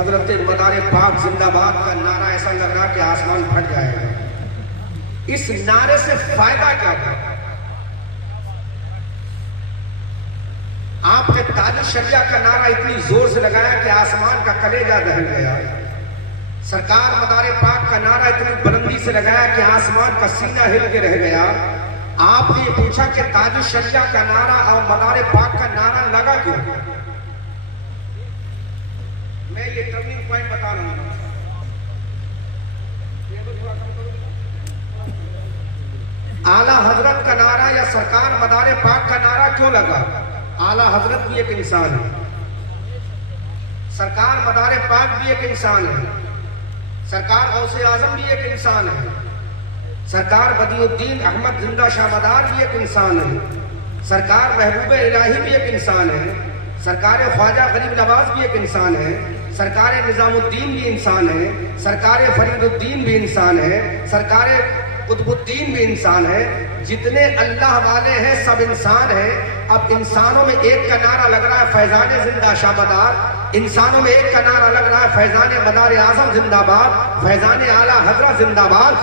हजरत मदारे पाक जिंदाबाद का नारा ऐसा लग रहा कि आसमान फट जाएगा। इस नारे से फायदा क्या था? आपने ताज शरिया का नारा इतनी जोर से लगाया कि आसमान का कलेजा दहल गया। सरकार मदारे पाक का नारा इतनी बुलंदी से लगाया कि आसमान का सीना हिल के रह गया। आपने ये पूछा कि ताज शरिया का नारा और मदारे पाक का नारा लगा क्यों? मैं ये टर्निंग पॉइंट बता रहा हूं। आला हजरत का नारा या सरकार मदारे पाक का नारा क्यों लगा? आला हजरत भी एक इंसान है, सरकार मदारे पाक भी एक इंसान है, सरकार गौसे आजम भी एक इंसान है, सरकार बदियुद्दीन अहमद जिंदा शाह मदार भी एक इंसान है, सरकार महबूब इलाही भी एक इंसान है, सरकार ख्वाजा गरीब नवाज भी एक इंसान है, सरकार निजामुद्दीन भी इंसान है, सरकार फरीदुद्दीन भी इंसान है, सरकार कुतुबुद्दीन भी इंसान है। जितने अल्लाह वाले हैं सब इंसान हैं। अब इंसानों में एक का नारा लग रहा है फैजान जिंदा शाह मदार, इंसानों में एक का नारा लग रहा है फैजान मदार आजम जिंदाबाद, फैजान आला हजरत जिंदाबाद।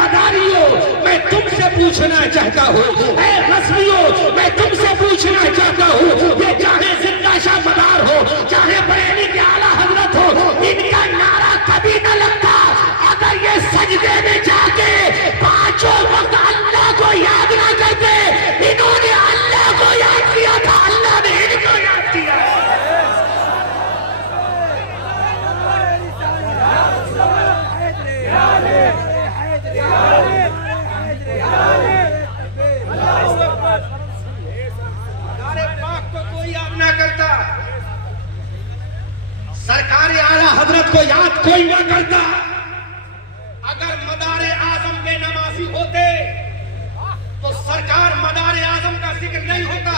मदारियों, मैं तुमसे पूछना चाहता हूँ, रस्मियों, मैं तुमसे पूछना चाहता हूँ, ये चाहे जिंदा शाह मदार हो, चाहे बरेली के आला हजरत हो, इनका नारा कभी न लगता अगर ये सजदे में जाके पांचों वक्त अल्लाह को याद ना करते। इन्होंने अल्लाह को याद किया था, अल्लाह ने इनको याद किया। करता, सरकार आला हजरत को याद कोई ना करता। अगर मदारे आजम बेनमाजी होते तो सरकार मदारे आजम का जिक्र नहीं होता।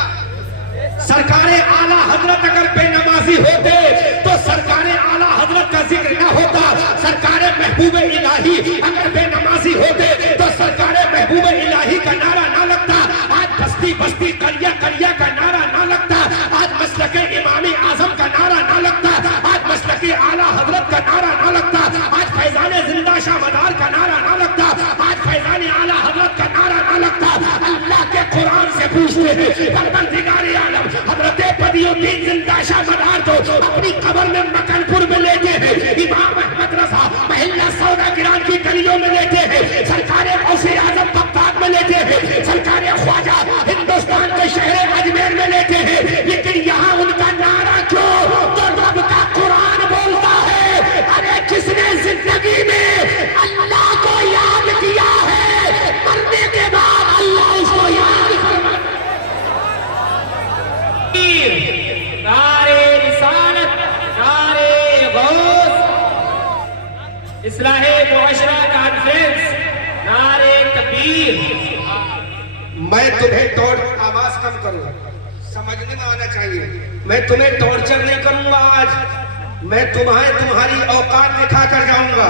सरकार आला हजरत अगर बेनमाजी होते तो सरकार आला हजरत का जिक्र ना होता। सरकार महबूब इलाही अगर बेनमाजी होते तो सरकार महबूब इलाही का नारा ना लगता। आज बस्ती बस्ती करिया करिया का नारा ना लगता। आज मसलके इमामी आजम का नारा ना लगता। आज मसलके आला हजरत का नारा ना लगता। आज फैजान जिंदा शाह मदार का नारा ना लगता। आज फैजान आला हजरत का नारा ना लगता। अल्लाह के कुरान से पूछते हैं परवरदिगारे आलम हजरत बदियुद्दीन जिंदा शाह मदार को अपनी कब्र में मकनपुर में लेते हैं, इमाम अहमद रजा महिला सौदा गिरान की गलियों में लेते हैं, सरकार गौसे आजम बगदाद में लेते हैं, सरकार ख्वाजा हिंदुस्तान के शहर अजमेर में लेते हैं, लेकिन यहाँ उनका नारा क्यों? तो रब का कुरान बोलता है, अरे किसने जिंदगी में अल्लाह को याद किया है, मरने के बाद अल्लाह उसको याद करता है। नारे रिसालत, नारे गौस, इस्लाहे मुआशरा कॉन्फ्रेंस, नारे तकबीर। मैं तुम्हें आवाज कम करूं, समझने में आना चाहिए। मैं तुम्हें टॉर्चर नहीं करूंगा आज, मैं तुम्हारी औकात दिखा कर जाऊंगा।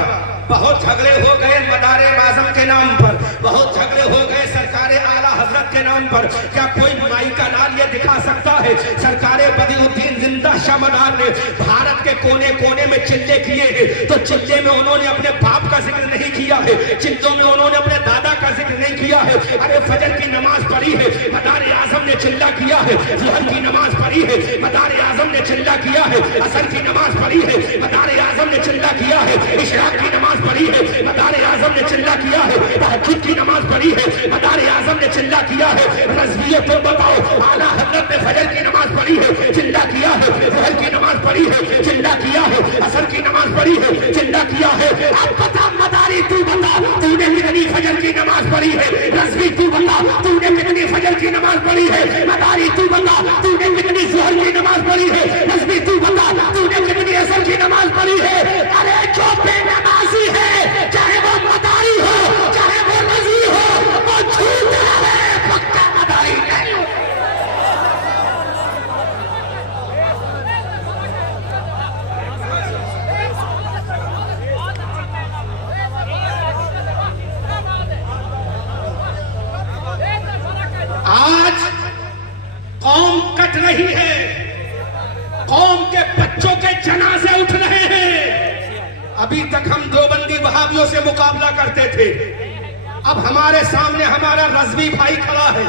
बहुत झगड़े हो गए मदारे आजम के नाम पर, बहुत झगड़े हो गए सरकार आला हजरत के नाम पर। क्या कोई माई का नाम ये दिखा सकता है? सरकार बदियुद्दीन जिंदा शाह मदार ने भारत के कोने कोने में चिल्ले किए हैं, तो चिल्ले में उन्होंने अपने बाप का जिक्र नहीं किया है, चिल्लों में उन्होंने अपने दादा का जिक्र नहीं किया है। अरे फजर की नमाज पढ़ी है, मदारे आजम ने चिल्ला किया है, जोहर की नमाज पढ़ी है, मदारे आजम ने चिल्ला किया है, असर की नमाज पढ़ी है, मदारे आजम ने चिल्ला किया है, इशराक की नमाज पढ़ी है, मदारे आजम ने चिल्ला किया है, तहज्जुद की नमाज पढ़ी है, मदारे आजम ने चिल्ला किया है। रज़वियों को बताओ, आला हज़रत ने फजर की नमाज पढ़ी है, चिल्ला किया है, ज़ोहर की नमाज पढ़ी है, चिल्ला किया है, असर की नमाज पढ़ी है, चिल्ला किया है। अब बता मदारी, तू बता तूने कितनी फजर की नमाज पढ़ी है? रज़वी तू बता तूने कितनी फजर की नमाज पढ़ी है? मदारी तू बता तूने कितनी ज़ोहर की नमाज पढ़ी है? रज़वी तू बता तूने कितनी असर की नमाज पढ़ी है? अरे जो बेनमाजी है, चाहे वो मदारी हो, चाहे वो रज़वी हो, वो झूठ है, पक्का मदारी नहीं। आज कौम कट रही है, कौम के बच्चों के जनाजे उठ रहे अभी तक हम देवबंदी वहाबियों से मुकाबला करते थे, अब हमारे सामने हमारा रज़वी भाई खड़ा है,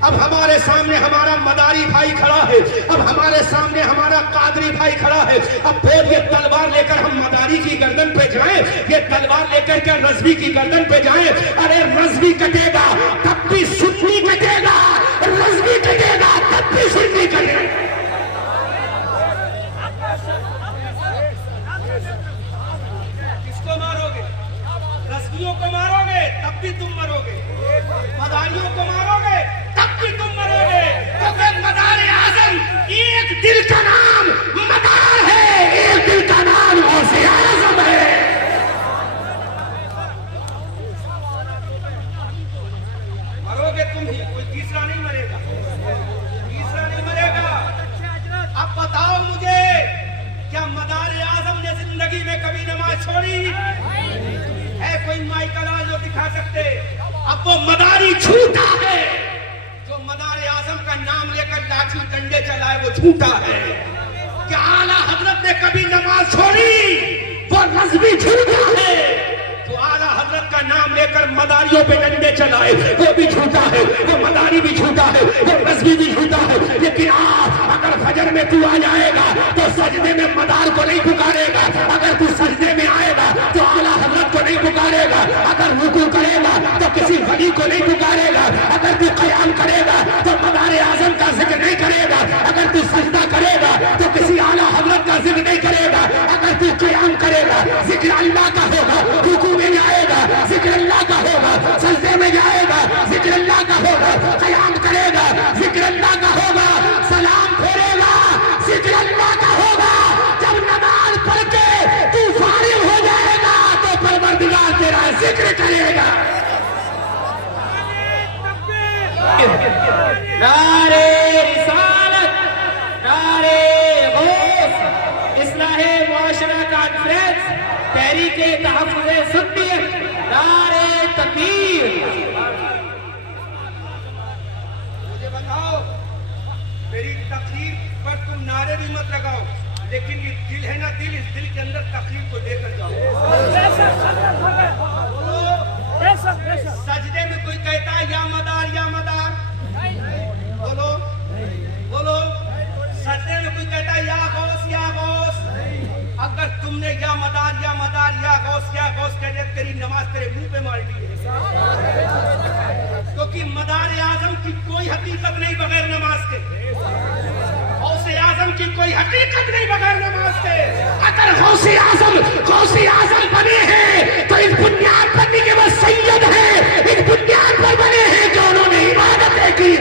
अब हमारे सामने हमारा मदारी भाई खड़ा है, अब हमारे सामने हमारा कादरी भाई खड़ा है। अब फिर ये तलवार लेकर हम मदारी की गर्दन पे जाएं, ये तलवार लेकर क्या रज़वी की गर्दन पे जाएं? अरे रज़वी कटेगा तब भी सुन्नी कटेगा, रज़वी कटेगा तब भी सुन्नी कटेगा। किसको मारोगे? रज़वियों को मारोगे तब भी तुम मरोगे, मदारियों को मारोगे तब भी तुम मरोगे, क्योंकि मदार आज़म एक दिल का नाम मदार है, एक दिल का नाम गौसे आज़म है। मरोगे तुम ही, कोई तीसरा नहीं मरेगा, तीसरा नहीं मरेगा। अब बताओ मुझे, क्या मदार आज़म ने जिंदगी में कभी नमाज छोड़ी है? कोई माइकल जो दिखा सकते? अब वो मदारी झूठा है, जो मदार आज़म का नाम लेकर लाठी डंडे चलाए वो झूठा है। क्या आला हजरत ने कभी नमाज छोड़ी? वो रज़वी झूठा है, जो आला हजरत का नाम लेकर मदारियों पे डंडे चलाए वो भी झूठा है, वो मदारी भी झूठा है, वो रज़वी भी झूठा है। लेकिन अगर फजर में तू आ जाएगा तो सजदे में मदार को नहीं पुकारेगा, अगर तू सजदे में आएगा तो आला हजरत को नहीं पुकारेगा, अगर रुकू करेगा तो किसी वली को नहीं पुकारेगा, अगर तू क़याम करेगा तो मदार आज़म का जिक्र नहीं करेगा, अगर तू सजदा करेगा तो किसी आला हजरत का जिक्र नहीं करेगा, अगर तू क़याम करेगा जिक्र अल्लाह का होगा, रुकू में जाएगा जिक्र अल्लाह का होगा, सजदे में जाएगा जिक्र अल्लाह का होगा, क़याम करेगा जिक्र अल्लाह का होगा, सलाम फेरेगा जिक्र अल्लाह का होगा। जब नमाज पढ़ के तू फारिग हो जाएगा तो परवरदिगार तेरा जिक्र करेगा। नारे रिसालत, नारे गौस, इस्लाहे मुआशरा कॉन्फ्रेंस, तहरीके तहफ़्फ़ुज़े सुन्नियत, नारे तकबीर। मुझे बताओ, मेरी तकलीफ पर तुम नारे भी मत लगाओ, लेकिन ये दिल है ना, दिल, इस दिल के अंदर तकलीफ को लेकर जाओ। सजदे में कोई कहता है या मदार या मदार, बोलो बोलो। सजदे में कोई कहता है या गौस या गौस। अगर तुमने या मदार या मदार या गौस कह दिया, तेरी नमाज तेरे मुंह पे मार दी है, क्योंकि मदार आज़म की कोई हकीकत नहीं बगैर नमाज के, गौसे आज़म की कोई हकीकत नहीं बगैर नमाज के। अगर गौसे आज़म बने हैं तो इस बुनियाद पर नहीं कि वो सैयद है, इस बुनियाद पर बने हैं कि उन्होंने इबादतें की।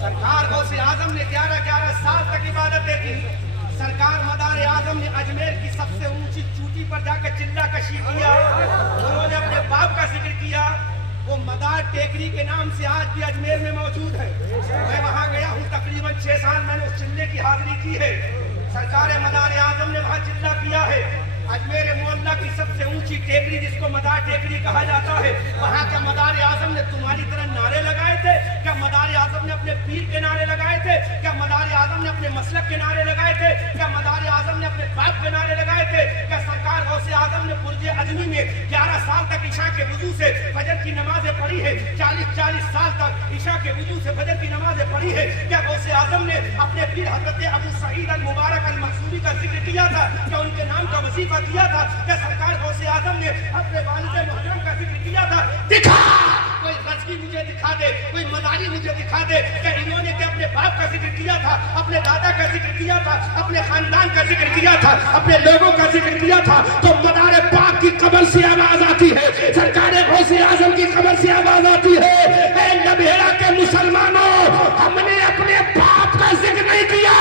सरकार गौसे आज़म ने 11 साल तक इबादतें की। सरकार मदार आज़म ने अजमेर की सबसे ऊंची चोटी पर जाकर चिल्ला कशी किया, उन्होंने अपने बाप का जिक्र किया। वो मदार टेकरी के नाम से आज भी अजमेर में मौजूद है। मैं वहां गया हूं, तकरीबन 6 साल मैंने उस चिल्ले की हाजिरी की है। सरकार मदार आज़म ने वहां चिल्ला किया है। अजमेर मोहल्ला की सबसे ऊंची टेकरी, जिसको मदार टेकरी कहा जाता है, वहां क्या मदार आज़म ने तुम्हारी तरह नारे लगाए थे? क्या मदार आज़म ने अपने पीर के नारे लगाए थे? क्या मदार आज़म ने अपने मसलक के नारे लगाए थे? क्या मदार आज़म ने अपने बाप के नारे लगाए थे? क्या सरकार गौसे आज़म ने बुर्ज अजमी में 11 साल तक ईशा के वजू से फजर की नमाजें पढ़ी है? 40 साल तक ईशा के वजू से फजर की नमाजें पढ़ी है? क्या गौसे आज़म ने अपने पीर हजरत अबू सईद अल मुबारक अल मखसूमी का जिक्र किया था? क्या उनके नाम का वजीफा किया था? क्या सरकार गौसे आज़म ने अपने वालिद मुहर्रम का जिक्र किया था? दिखा, कोई रज़वी मुझे दिखा दे, कोई मदारी मुझे दिखा दे। क्या इन्होंने क्या अपने बाप का जिक्र किया था, अपने दादा का जिक्र किया था, अपने खानदान का जिक्र किया था, अपने लोगों का जिक्र किया था? तो मदार पाक की कब्र से आवाज आती है, सरकार गौसे आज़म की कब्र से आवाज आती है, ऐ लबेड़ा के मुसलमानों, हमने अपने बाप का जिक्र नहीं किया,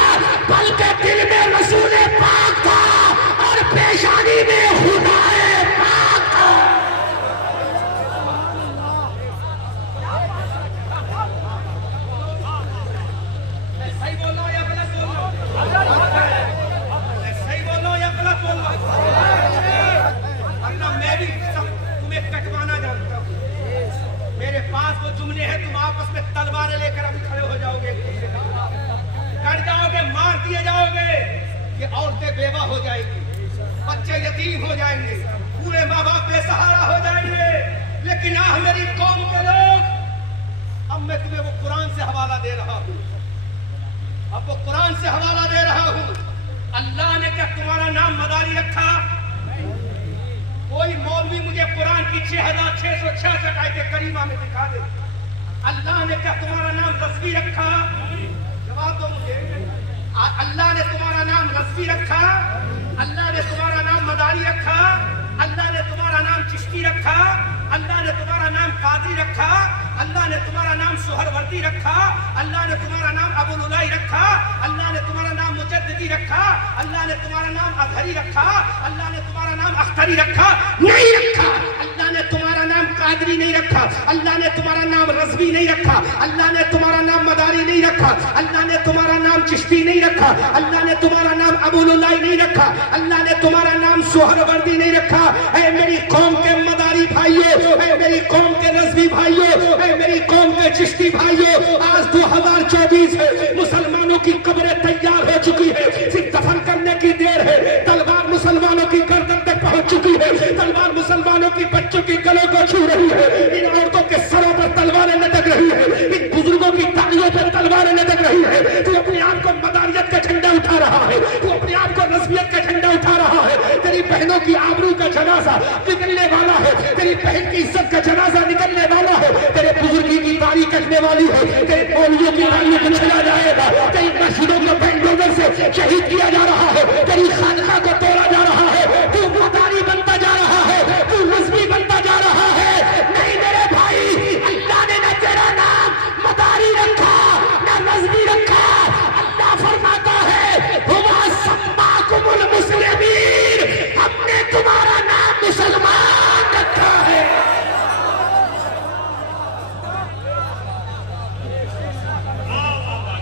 बल्कि दिल में रसूल पाक था और पेशानी में खुदाए पाक था। सही बोल रहा हूं या गलत बोल रहा हूं? सही बोल रहा हूं या गलत बोल रहा हूं? वरना मैं भी तुम्हें कटवाना जानता हूं। मेरे पास वो जुमले हैं, तुम आपस में तलवारें लेकर अभी खड़े कि औरतें बेवा हो जाएंगी, बच्चे यतीम हो जाएंगे, पूरे माँ बाप बेसहारा हो जाएंगे। लेकिन आह मेरी कौम के लोग, अब मैं तुम्हें वो कुरान से हवाला दे रहा हूँ, अब वो कुरान से हवाला दे रहा हूँ। अल्लाह ने क्या तुम्हारा नाम मदारी रखा? कोई मौलवी मुझे कुरान की 6666 आयत करीमा में दिखा दे। अल्लाह ने क्या तुम्हारा नाम रज़वी रखा? जवाब दो मुझे। अल्लाह ने तुम्हारा नाम रज़वी रखा? अल्लाह ने तुम्हारा नाम मदारी रखा? अल्लाह ने तुम्हारा नाम चिश्ती रखा? अल्लाह ने तुम्हारा नाम कादी रखा? अल्लाह ने तुम्हारा नाम सुहरवर्दी रखा? अल्लाह ने तुम्हारा नाम अबुल उलाई रखा? अल्लाह ने तुम्हारा नाम मुजद्दिदी रखा? अल्लाह ने तुम्हारा नाम अज़हरी रखा? अल्लाह ने तुम्हारा नाम अख्तरी रखा? नहीं रखा। अल्लाह ने तुम्हारा नाम कादरी नहीं रखा, अल्लाह ने तुम्हारा नाम रज़वी नहीं रखा, अल्लाह ने तुम्हारा नाम मदारी नहीं रखा, अल्लाह ने तुम्हारा नाम चिश्ती नहीं रखा, अल्लाह ने तुम्हारा नाम अबुल उलाई नहीं रखा, अल्लाह ने तुम्हारा नाम सुहरवर्दी नहीं रखा। ऐ मेरी कौम के मदारी भाइयों, ऐ मेरी कौम के रज़वी भाइयों, ऐ मेरी कौम के चिश्ती भाइयों, आज 2024 है, मुसलमानों की कब्रें तैयार हो चुकी है, सिर्फ दफन करने की देर है। तलवार मुसलमानों की गर्दन तक पहुंच चुकी है, तलवार मुसलमानों की बच्चों की गलों को छू रही है, इन औरतों के सरों पर तलवारें लटक रही है, इन बुजुर्गों की टांगों पर तलवारें लटक रही है। तू अपने आप को मदारियत का झंडा उठा रहा है, तू अपने आप को रज़वियत का झंडा उठा रहा है। तेरी बहनों की आबरू का जनाजा निकलने वाला है, तेरी बहन की इज्जत का जनाजा निकलने वाला है, तेरे बुजुर्गी की दाढ़ी कटने वाली है, तेरे मौलवियों की दाढ़ी को छुड़ा जाएगा, तेरी मस्जिदों को बैंडोजर से शहीद किया जा रहा है, तेरी खानका को तोड़ा जा रहा है। तू मदारी बनता जा रहा है, तू रज़वी बनता जा रहा है। नहीं मेरे भाई, अल्लाह ने न तेरा नाम मदारी रखा न रज़वी रखा। अल्लाह फरमाता है हुवा सम्माकुमुल मुस्लिमीन, हमने तुम्हारा नाम मुसलमान रखा है।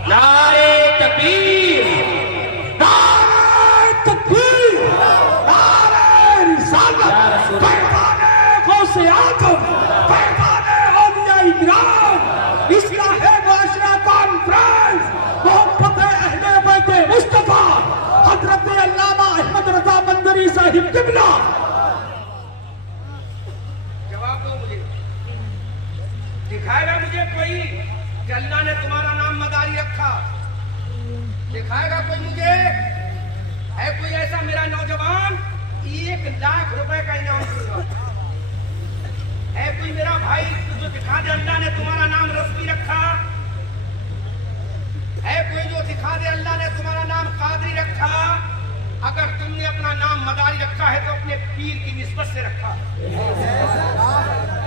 नारे तकबीर, नारे तकबीर, नारे रिसालत, पैगाने गौसे आज़म, पैगाने औलिया इकराम, इस्लाहे मुआशरा कॉन्फ्रेंस, मोहब्बत अहले बैत मुस्तफा हजरत अल्लामा अहमद रज़ा मंदरी साहिब किबला। जवाब दो मुझे, दिखाएगा मुझे कोई कि अल्लाह ने तुम्हारा नाम मदारी रखा? दिखाएगा कोई मुझे? है कोई ऐसा मेरा नौजवान? 1 लाख रुपए का इनाम दूंगा। है कोई मेरा भाई जो दिखा दे अल्लाह ने तुम्हारा नाम रज़वी रखा? है कोई जो दिखा दे अल्लाह ने तुम्हारा नाम कादरी रखा? अगर तुमने अपना नाम मदारी रखा है तो अपने पीर की निस्बत से रखा।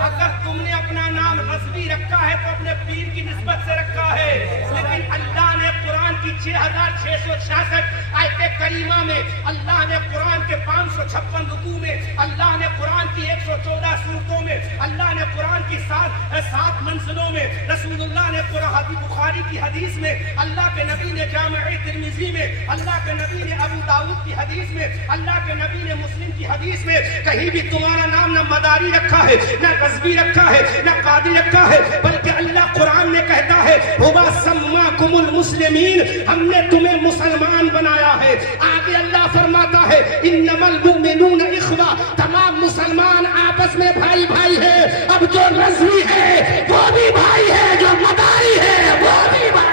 अगर तुमने अपना नाम रज़वी रखा है तो अपने पीर की निस्बत से रखा है। लेकिन अल्लाह ने कुरान की 6666 आयत करीमा में, अल्लाह ने कुरान के 556 रुकू में, अल्लाह ने कुरान की 114 सूरतों में, अल्लाह ने कुरान की 7 मंजिलों में, रसूलुल्लाह ने कुरान बुखारी की हदीस में, अल्लाह के नबी ने जामे तिर्मिज़ी में, अल्लाह के नबी ने अबू दाऊद की हदीस में, अल्लाह के नबी ने मुस्लिम की हदीस में कहीं भी तुम्हारा नाम न मदारी रखा है, न रज़वी रखा है, न कादी रखा है, बल्कि अल्लाह कुरान में कहता है हुवा सम्माकुमुल मुस्लिमीन, हमने तुम्हें मुसलमान बनाया है। आगे अल्लाह फरमाता है इन्नमल मुमिनून इख्वा, तमाम मुसलमान आपस में भाई भाई है। अब जो रज़वी है वो भी भाई है, जो मदारी है वो भी भाई।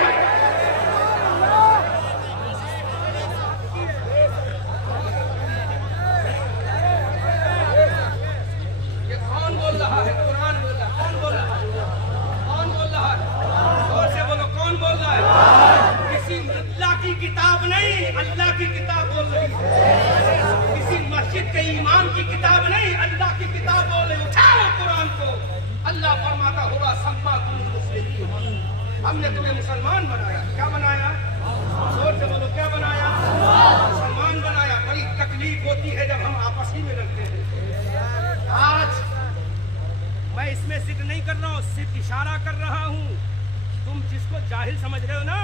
किताब नहीं, अल्लाह की किताब बोल रही है। किसी मस्जिद के इमाम की किताब नहीं, अल्लाह की किताब बोल रही है। उठाओ कुरान को। अल्लाह फरमाता हुआ सम्माकुमुल मुस्लिमीन, हमने तुम्हें मुसलमान बनाया। क्या बनाया? जोर से बोलो, क्या बनाया? मुसलमान बनाया। बड़ी तकलीफ होती है जब हम आपस ही में लड़ते हैं। आज मैं इसमें जिक्र नहीं कर रहा हूँ, सिर्फ इशारा कर रहा हूँ। तुम जिसको जाहिल समझ रहे हो ना,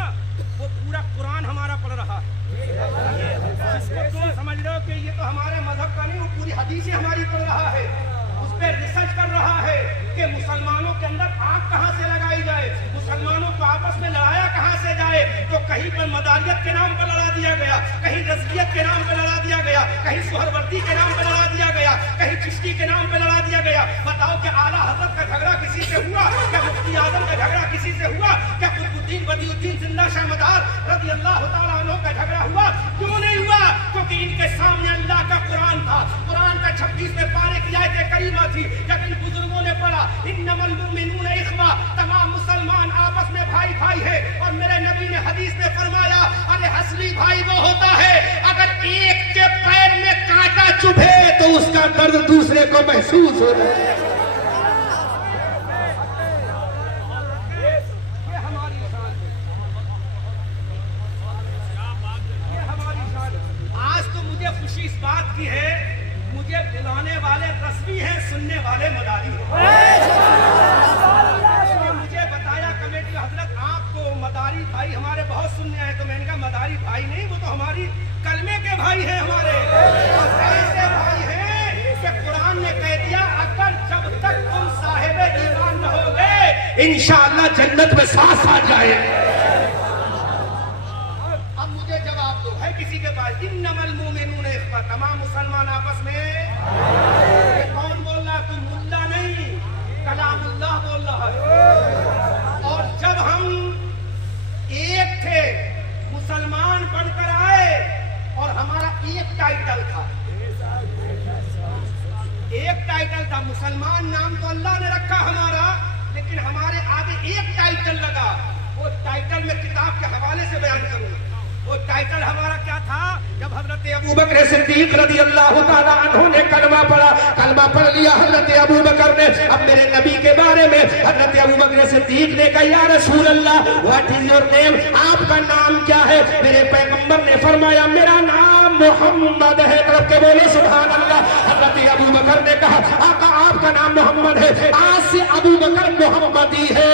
वो पूरा कुरान हमारा पढ़ रहा है। जिसको तुम समझ रहे हो कि ये तो हमारे मजहब का नहीं, वो पूरी हदीसें हमारी पढ़ रहा है, उस पर रिसर्च कर रहा है कि मुसलमानों के अंदर आग कहाँ से लगाई जाए, मुसलमानों को आपस में लड़ाया कहाँ से जाए। तो कहीं पर मदारियत के नाम पर लड़ा दिया गया, कहीं रज़वियत के नाम पर लड़ा दिया गया, कहीं सुहरवर्दी के नाम पर लड़ा दिया गया, कहीं चिश्ती के नाम पर लड़ा दिया गया। बताओ कि आला हज़रत का झगड़ा किसी से हुआ? क्या मुफ्ती आज़म का झगड़ा किसी से हुआ? क्या कुतुबुद्दीन बदियुद्दीन जिंदा शाह मदार रज़ी अल्लाह तआला अन्हु का झगड़ा हुआ? क्यों नहीं हुआ? क्योंकि इनके सामने अल्लाह का कुरान था। कुरान का 26वें पारे की आयत करीमा थी। जब इन बुजुर्गों ने पढ़ा इन्नमल मुमिनून इख्वा, तमाम मुसलमान आपस में भाई भाई है। और मेरे नबी ने हदीस में फरमाया, अरे असली भाई वो होता है अगर एक के पैर में कांटा चुभे तो उसका दर्द दूसरे को महसूस हो जाए। खुशी इस बात की है, मुझे बुलाने वाले रस्मी हैं, सुनने वाले मदारी हैं। मुझे बताया कमेटी हजरत आपको मदारी भाई हमारे बहुत सुनने आए, तो मैंने कहा मदारी भाई नहीं, वो तो हमारी कलमे के भाई हैं हमारे। ऐसे भाई हैं कि कुरान ने कह दिया अगर जब तक तुम साहिबे ईमान रहोगे इंशाअल्लाह जन्नत में साथ साथ जाए। किसी के पास इन्नमल मुमिनून इख्वा, तमाम मुसलमान आपस में। कौन बोल रहा है? तुम मुल्ला नहीं, कलामुल्लाह बोल रहा है। और जब हम एक थे, मुसलमान बनकर आए और हमारा एक टाइटल था, मुसलमान नाम तो अल्लाह ने रखा हमारा, लेकिन हमारे आगे एक टाइटल लगा। वो टाइटल में किताब के हवाले से बयान करूंगा। वो टाइटल हमारा क्या था? जब हजरत अबू बकर सिद्दीक रज़ी अल्लाह तआला अन्हु ने कलमा पढ़ा, कलमा पढ़ लिया हजरत अबू बकर ने। अब मेरे नबी के बारे में हजरत अबू बकर सिद्दीक ने कहा, या रसूल अल्लाह व्हाट इज योर नेम, आपका नाम क्या है? मेरे पैगंबर ने फरमाया मेरा नाम मोहम्मद है। रब के बोले सुभान अल्लाह। हजरत अबू बकर ने कहा, आका आपका नाम मोहम्मद है, आज से अबू बकर मोहम्मदी है।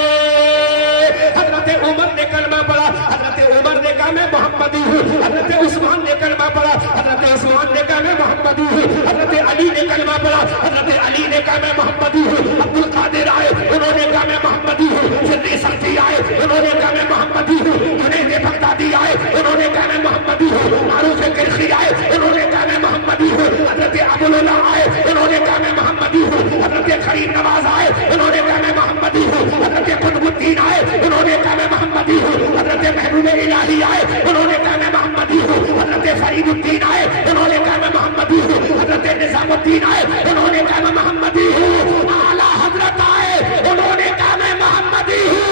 हजरत उमर ने कलमा पढ़ा, हजरत उमर ने कहा मैं मोहम्मदी हूँ। हजरत उस्मान ने कलमा पढ़ा, हजरत उस्मान ने कहा मैं मोहम्मदी हूँ। हजरत अली ने कलमा पढ़ा, हजरत अली ने कहा मैं मोहम्मदी हूँ। अब्दुल कादिर आए, उन्होंने कहा मैं मोहम्मदी हूँ। सिद्दीक सल्फी आए, उन्होंने कहा मैं मोहम्मदी हूँ। जुनैद बगदादी आए, उन्होंने कहा मैं मोहम्मदी हूँ। मारूफ किरखी आए, उन्होंने कहा मैं मोहम्मदी हूँ। हजरत अबुल उला आए, उन्होंने कहा मैं मोहम्मदी हूँ। हजरत करीम नवाज आए, उन्होंने कहा मैं मोहम्मदी हूँ। हजरत कुतुबुद्दीन आए, उन्होंने कहा मैं मोहम्मदी हूँ। हजरत महबूब इलाही आए, उन्होंने कहा मैं मोहम्मदी हूँ। हजरत फरीदुद्दीन आए, उन्होंने कहा मैं मोहम्मदी हूँ। हजरत निजामुद्दीन आए, उन्होंने कहा मैं मोहम्मदी हूँ। आला हजरत आए, उन्होंने कहा मैं मोहम्मदी हूँ।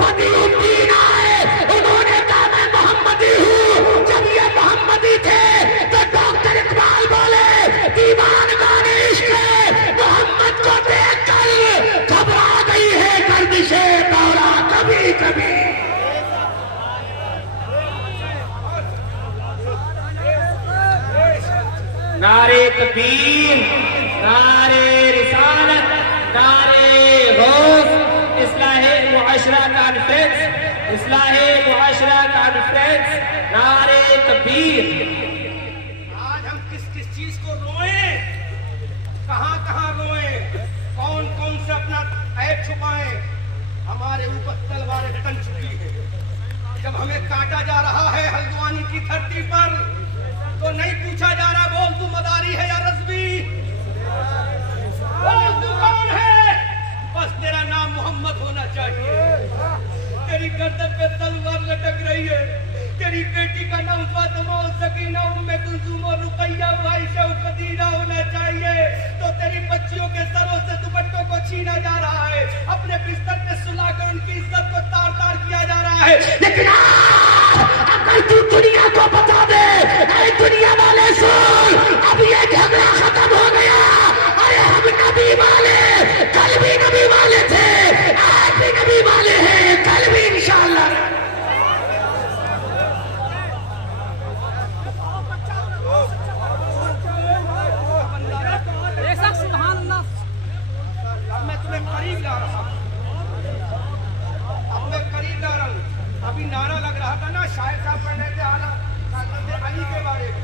बदियुद्दीन आए, उन्होंने कहा मैं मोहम्मदी हूँ। जब ये मोहम्मदी थे तो डॉक्टर इकबाल बोले दीवानगान इश्क मोहम्मद को देखकर घबरा गई है गर्दिशे दौरा कभी कभी। नारे तकबीर, नारे रिसालत, नारे गौस, इस्लाहे मुआशरा कॉन्फ्रेंस, इस्लाहे मुआशरा कॉन्फ्रेंस, नारे तकबीर। आज हम किस किस चीज को रोएं, कहां कहां रोएं, कौन कौन से अपना ऐब छुपाएं? हमारे ऊपर तलवारें टन चुकी है। जब हमें काटा जा रहा है हल्द्वानी की धरती पर तो नहीं पूछा जा रहा बोल तू मदारी है या रज़वी, बोल तू कौन है, बस तेरा नाम मोहम्मद होना चाहिए। तेरी गर्दन पे तलवार लटक रही है, तेरी बेटी का नाम फातिमा, सकीना, उम्मे कुलसूम और रुकैया, आयशा, खदीजा होना चाहिए। तो तेरी बच्चियों के सरों से दुपट्टों को छीना जा रहा है, अपने बिस्तर पे सुलाकर उनकी इज्जत को तार तार किया जा रहा है। लेकिन अगर तू दुनिया को बता दे, अरे दुनिया वाले सुन, अब ये झगड़ा खत्म हो गया। अरे हम नबी वाले, कल भी नबी वाले थे, आज भी नबी वाले हैं, कल भी इंशाअल्लाह। अब मैं तुम्हें करीब ला रहा हूं, अभी नारा लग रहा था ना, शायर साहब पढ़ रहे थे हजरत अली के बारे में,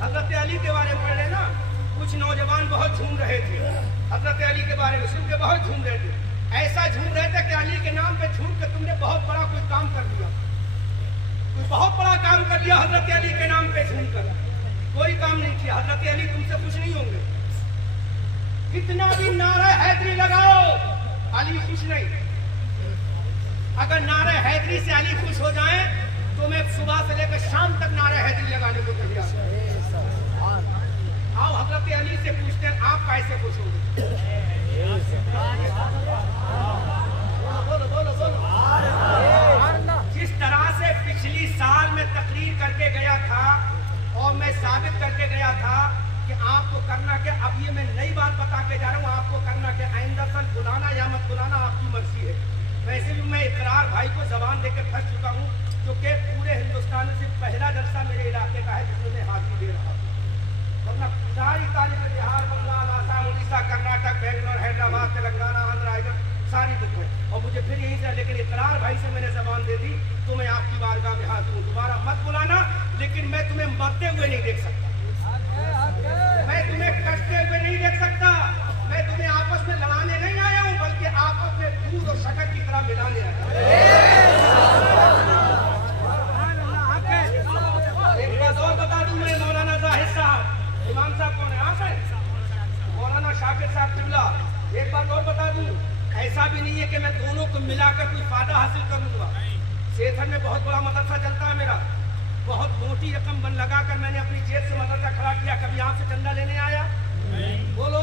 हजरत अली के बारे में पढ़ रहे ना। कुछ नौजवान बहुत झूम रहे थे, हजरत अली के बारे में सुन के बहुत झूम रहे थे। ऐसा झूम रहे थे कि अली के नाम पे झूम के तुमने बहुत बड़ा कोई काम कर दिया। बहुत बड़ा काम कर लिया हजरत अली के नाम पे सुनकर, कोई काम नहीं किया। हजरत अली तुमसे खुश नहीं होंगे, कितना भी नारा हैदरी लगाओ, अली खुश नहीं। अगर नारा हैदरी से अली खुश हो जाए तो मैं सुबह से लेकर शाम तक नारा हैदरी लगाने को तैयार हूं। आओ हजरत अली से पूछते हैं आप कैसे खुश होंगे? बोलो बोलो बोलो। जिस तरह से पिछली साल में तकरीर करके गया था और मैं साबित करके गया था कि आपको करना क्या, अब ये मैं नई बात बता के जा रहा हूँ, आपको करना क्या, आइंदा सन बुलाना या मत बुलाना आपकी मर्जी है। वैसे भी मैं इकरार भाई को जबान देकर फंस चुका हूँ, क्योंकि पूरे हिंदुस्तान में सिर्फ पहला जलसा मेरे इलाके का है जिसमें मैं हाजिरी दे रहा हूँ, वरना सारी तारीख बिहार, बंगाल, आसाम, उड़ीसा, कर्नाटक, बेंगलोर, हैदराबाद, तेलंगाना, आंध्र, सारी बुक है। और मुझे फिर यहीं से, लेकिन इकरार भाई से मैंने जबान दे दी तो मैं आपकी बारगाह में हाजिर हूँ। दोबारा मत बुलाना, लेकिन मैं तुम्हें मरते हुए नहीं देख सकता, मैं तुम्हें कटते हुए नहीं देख सकता। मैं तुम्हें आपस में लड़ाने नहीं आया हूँ, बल्कि आपस में दूध और शक्कर की तरह मिलाने आया हूँ। एक बात और बता दूं मैं, मौलाना जाहिद साहब, इमाम साहब कौन है? आप हैं मौलाना शाकिर साहब किबला। एक बात और बता दूं, ऐसा भी नहीं है कि मैं दोनों को मिलाकर कोई फायदा हासिल करूंगा। सेठन में बहुत बड़ा मदरसा चलता है मेरा, बहुत मोटी रकम बन लगाकर मैंने अपनी जेब से मदरसा खड़ा किया। कभी यहाँ से चंदा लेने आया? बोलो,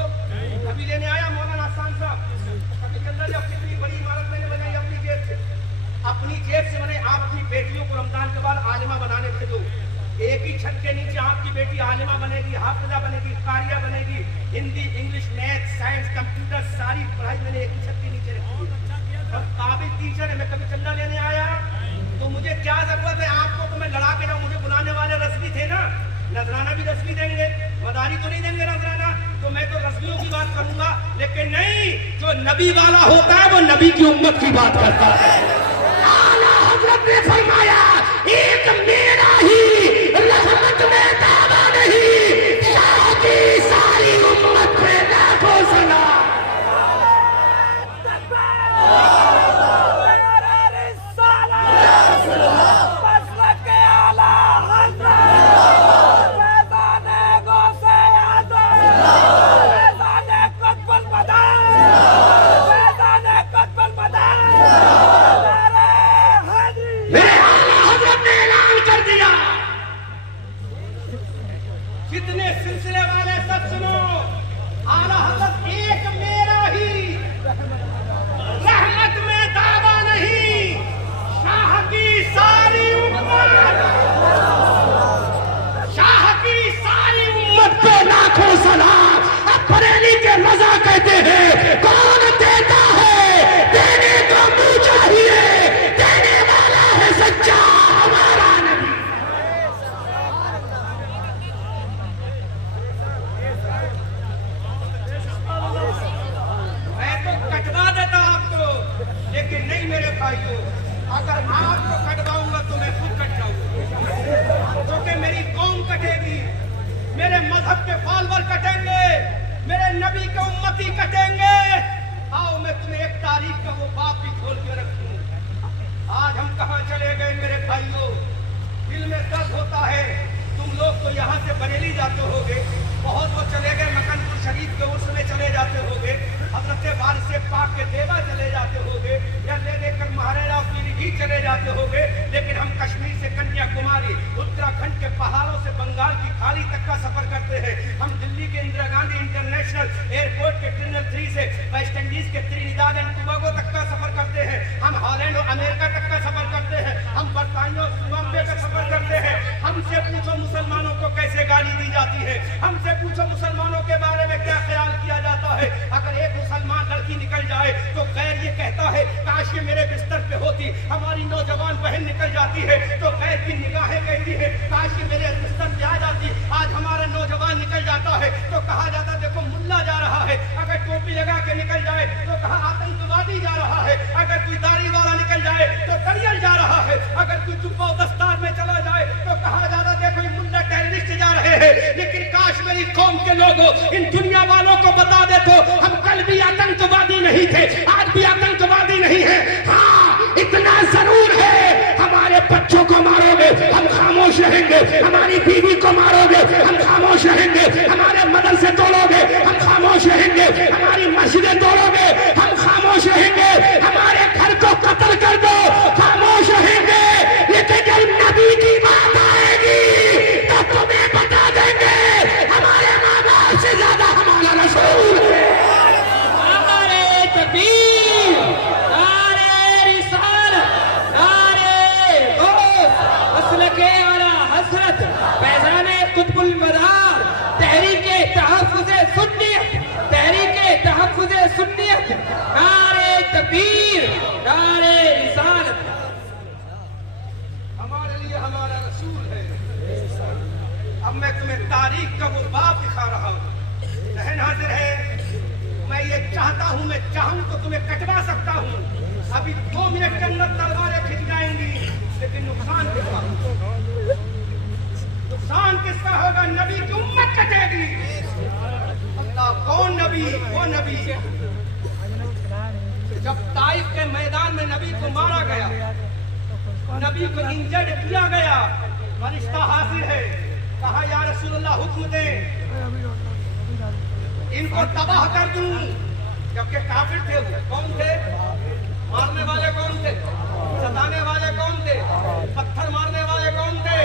कभी लेने आया मौलाना आसान साहब? कभी चंदा लिया? कितनी बड़ी इमारत मैंने बनाई अपनी जेब से, अपनी जेब से मैंने। आप अपनी बेटियों को रमजान के बाद आलिमा बनाने भेजो, एक ही छत के नीचे आपकी बेटी आलिमा बनेगी, हाफिजा बनेगी, कारिया बनेगी, Hindi, English, math, science, computer, सारी पढ़ाई मैंने एक ही छत के नीचे रखी है। और काबिल टीचर है। मैं कभी चंदा लेने आया तो मुझे क्या जरूरत है आपको तो मैं लड़ा के जाऊं? मुझे बुलाने वाले रस्मी थे ना, नजराना भी रस्मी देंगे, मदारी तो नहीं देंगे नजराना, तो मैं तो रस्मियों की बात करूंगा। लेकिन नहीं, जो नबी वाला होता है वो नबी की उम्मत की बात करता है। आला हजरत ने फरमाया, एक मेरा ही रहमत में दावा नहीं, शाह की सारी उम्मत पे लाखों सलाम। कितने सिलसिले वाले सब सुनो, आला हज़रत एक मेरा ही रहमत में दावा नहीं, शाह की सारी उम्मत, शाह की सारी उम्मत पे लाखों सलाम। अब बरेली के रजा कहते हैं, कौन देता है देने को मुँह चाहिए, देने वाला है सच्चा हमारा नबी। लेकिन नहीं मेरे भाइयों, अगर आपको कटवाऊंगा तो मैं खुद कट जाऊंगा, क्योंकि मेरी कौम कटेगी, मेरे मजहब के फॉलोअर कटेंगे, मेरे नबी के उम्मती कटेंगे। आओ मैं तुम्हें एक तारीख का वो बाप भी खोल के रखूं। आज हम कहाँ चले गए मेरे भाइयों? दिल में दर्द होता है। तुम लोग तो यहाँ से बरेली जाते होगे, बहुत वो चले गए मकनपुर शरीफ के उर्स में चले जाते होगे, हजरत वारिस पाक के देवा चले जाते होगे, या ले लेकर महाराजा पीलीभीत चले जाते होगे। लेकिन हम कश्मीर से कन्याकुमारी, उत्तराखंड के पहाड़ों से बंगाल की खाड़ी तक का सफर करते हैं। हम दिल्ली के इंदिरा गांधी इंटरनेशनल एयरपोर्ट के टर्मिनल 3 से वेस्ट इंडीज के त्रिनिदाद एंड टोबैगो तक का सफर करते हैं। हम हॉलैंड और अमेरिका तक का सफर करते हैं। हम बर्तानिया और जिम्बाब्वे का सफर करते हैं। हमसे पूछो मुसलमानों को कैसे गाली दी जाती है, हमसे पूछो मुसलमानों के बारे में क्या ख्याल किया जाता है। अगर एक मुसलमान लड़की निकल जाए तो गैर ये कहता है काश ये मेरे बिस्तर पे होती। हमारी नौजवान बहन निकल जाती है तो गैर की निगाहें कहती है काश ये मेरे बिस्तर पे आ जाती। आज हमारा नौजवान निकल जाता है तो कहा जाता देखो मुल्ला जा रहा है। अगर टोपी लगा के निकल जाए तो कहा आतंकवादी जा रहा है। अगर कोई दाढ़ी वाला निकल जाए तो दरियल जा रहा है। अगर कोई जुब्बा दस्तार में चला जाए तो कहा जाता देखो ये मुल्ला टेररिस्ट जा रहे हैं। लेकिन काश मेरी कौम के लोगों, इन दुनिया वालों को बता दे तो हम कल भी आतंकवादी नहीं थे, आज भी आतंकवादी नहीं है। हाँ इतना जरूर है, हमारे बच्चों को मारोगे, खामोश रहेंगे। हमारी बीवी को मारोगे, हम खामोश रहेंगे। हमारे मदरसे तोड़ोगे, हम खामोश रहेंगे। हमारी मस्जिदें तोड़ोगे, हम खामोश रहेंगे। हमारे घर को कत्ल कर दो, खामोश रहेंगे। लेकिन जब नबी की बात आएगी तो तुम्हें बता देंगे हमारे माँ बाप से ज्यादा हमारा रसूल है। नारे तकबीर, नारे रिसालत, नारे गौस, मसलके आला हज़रत, फैज़ाने कुतुबुल मदार, तहरीके तहफ़्फ़ुज़े सुन्नियत, तहरीके तहफ़्फ़ुज़े सुन्नियत, नारे तकबीर, नारे रिसालत। हमारे लिए हमारा रसूल है। अब मैं तुम्हें तारीख का वो बाप दिखा रहा हूँ। रहन हाजिर है, मैं ये चाहता हूँ, मैं चाहूँ तो तुम्हें कटवा सकता हूँ। अभी 2 मिनट के अंदर तलवारें खिंच जाएंगी, लेकिन नुकसान किसका होगा? नुकसान किसका होगा? नबी की उम्मत कटेगी। अल्लाह, कौन नबी? वो नबी जब ताइफ के मैदान में नबी को मारा गया, नबी को इंजर्ड किया गया, फरिश्ता हाजिर है, कहा या रसूलल्लाह हुक्म दे, इनको तबाह कर दूं। जबकि काफिर थे वो, कौन थे? मारने वाले कौन थे? सताने वाले कौन थे? पत्थर मारने वाले कौन थे?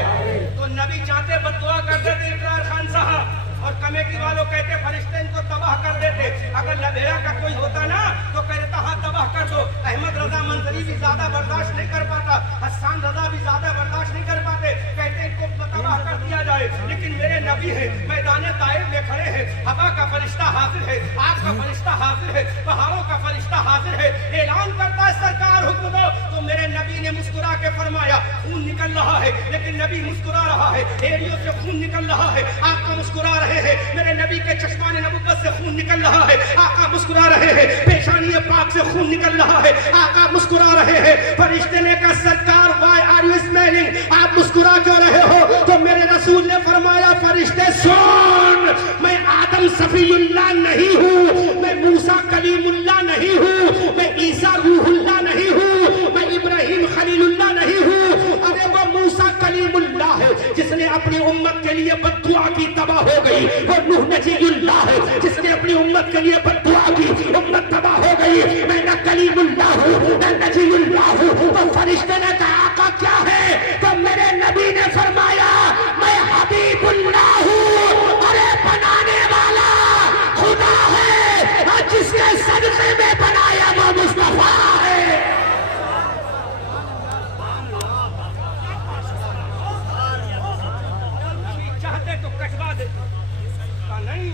तो नबी चाहते बददुआ करते थे इकरार खान साहब, और कमेटी वालों कहते फरिश्ते इनको तबाह कर देते। अगर लबेरा का कोई होता ना तो कहता हाँ तबाह कर दो। अहमद रजा मंजरी भी ज्यादा बर्दाश्त नहीं कर पाता, हसन रजा भी ज्यादा बर्दाश्त नहीं कर पाते, कहते इनको तबाह कर दिया जाए। लेकिन मेरे नबी है, मैदान ताइफ में खड़े हैं, हवा का फरिश्ता हाजिर है, आग का फरिश्ता हाजिर है, पहाड़ों का फरिश्ता हाजिर है। ऐलान करता है सरकार हुक्म दो। तो मेरे नबी ने मुस्कुरा के फरमाया, खून निकल रहा है, लेकिन नबी मुस्कुरा रहा है, एड़ियों से खून निकल रहा है, आका मुस्कुरा रहे हैं। मेरे नबी के चश्माने नबुव्वत से खून निकल रहा है, आका मुस्कुरा रहे हैं। पेशानी पाक से खून निकल रहा है, आका मुस्कुरा रहे हैं। फरिश्ते ने कहा सरकार व्हाई आर यू स्माइलिंग, आप मुस्कुरा क्यों रहे हो? तो मेरे रसूल ने फरमाया फरिश्ते सुन, मैं आदम सफीउल्लाह नहीं हूँ, मैं मूसा कलीमुल्लाह नहीं हूँ, मैं ईसा रूहुल्लाह नहीं हूँ, मैं इब्राहिम खलीलुल्लाह नहीं हूँ। अरे वो मूसा कलीमुल्लाह है जिसने अपनी उम्मत के लिए बद्दुआ की, तबाह हो गई। वो नूह नजीयुल्लाह है जिसने अपनी उम्मत के लिए बद्दुआ की, उम्मत तबाह हो गई। मैं न कलीमुल्लाह हूँ न नजीयुल्लाह हूँ। तो फरिश्ते ने कहा आका क्या है? तो मेरे नबी ने फरमाया मैं हबीबुल्लाह हूँ। अरे बनाने वाला खुदा है, और जिसके सदक़े में बनाया वो मुस्तफा है। चाहते तो कटवा दे, कहा नहीं,